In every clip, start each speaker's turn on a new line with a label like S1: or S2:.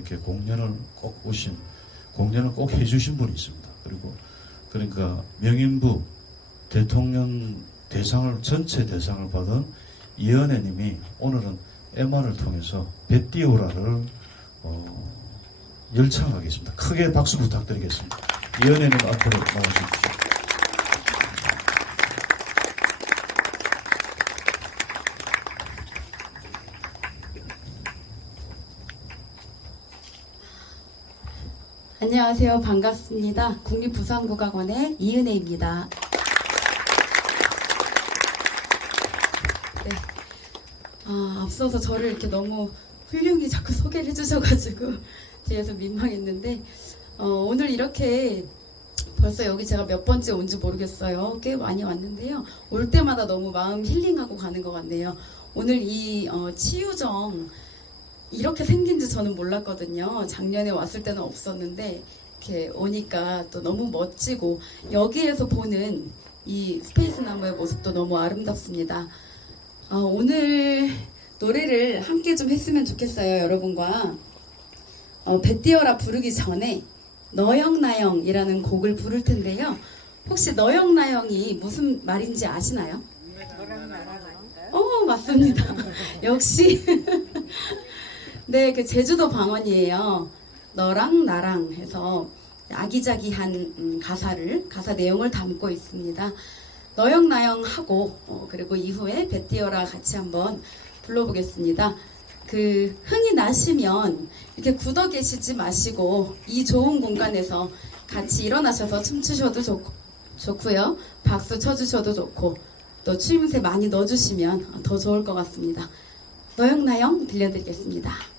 S1: 이렇게 공연을 꼭 오신 공연을 꼭 해주신 분이 있습니다. 그리고 그러니까 명인부 대통령 대상을 전체 대상을 받은 이은혜님이 오늘은 MR을 통해서 베띠오라를 어, 열창하겠습니다. 크게 박수 부탁드리겠습니다. 이은혜님 앞으로 나와주십시오.
S2: 안녕하세요. 반갑습니다. 국립부산국악원의 이은혜입니다. 네. 아, 앞서서 저를 이렇게 너무 훌륭히 자꾸 소개를 해주셔가지고 뒤에서 민망했는데 어, 오늘 이렇게 벌써 여기 제가 몇 번째 온지 모르겠어요. 꽤 많이 왔는데요. 올 때마다 너무 마음 힐링하고 가는 것 같네요. 오늘 이 어, 치유정 이렇게 생긴지 저는 몰랐거든요. 작년에 왔을 때는 없었는데 이렇게 오니까 또 너무 멋지고 여기에서 보는 이 스페이스 나무의 모습도 너무 아름답습니다. 어, 오늘 노래를 함께 좀 했으면 좋겠어요, 여러분과. 어, 배띄어라 부르기 전에 너영나영이라는 곡을 부를 텐데요. 혹시 너영나영이 무슨 말인지 아시나요? 어, 맞습니다. 역시. 네, 그 제주도 방언이에요. 너랑 나랑 해서 아기자기한 음, 가사를 가사 내용을 담고 있습니다. 너영 나영 하고 어, 그리고 이후에 배띄어라 같이 한번 불러보겠습니다. 그 흥이 나시면 이렇게 굳어 계시지 마시고 이 좋은 공간에서 같이 일어나셔서 춤추셔도 좋, 좋고요. 박수 쳐주셔도 좋고 또 추임새 많이 넣어주시면 더 좋을 것 같습니다. 너영 나영 들려드리겠습니다.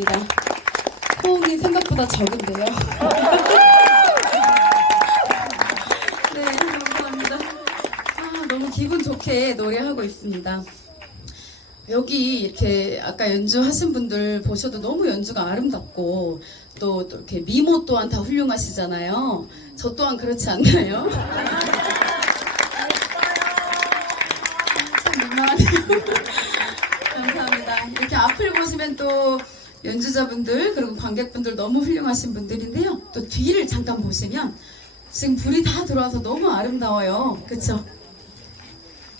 S2: 감사합니다. 호응이 생각보다 적은데요. 네, 감사합니다. 아, 너무 기분 좋게 노래하고 있습니다. 여기 이렇게 아까 연주하신 분들 보셔도 너무 연주가 아름답고 또, 또 이렇게 미모 또한 다 훌륭하시잖아요. 저 또한 그렇지 않나요? 참 민망하네요. 감사합니다. 이렇게 앞을 보시면 또 연주자분들 그리고 관객분들 너무 훌륭하신 분들인데요. 또 뒤를 잠깐 보시면 지금 불이 다 들어와서 너무 아름다워요. 그렇죠?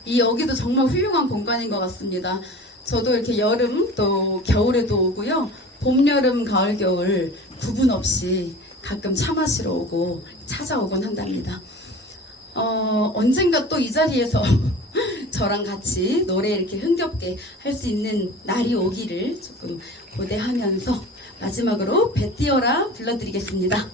S2: 이 여기도 정말 훌륭한 공간인 것 같습니다. 저도 이렇게 여름 또 겨울에도 오고요. 봄, 여름, 가을, 겨울 구분 없이 가끔 차 마시러 오고 찾아오곤 한답니다. 어, 언젠가 또 이 자리에서 저랑 같이 노래 이렇게 흥겹게 할 수 있는 날이 오기를 조금 고대하면서 마지막으로 배 띄어라 불러드리겠습니다.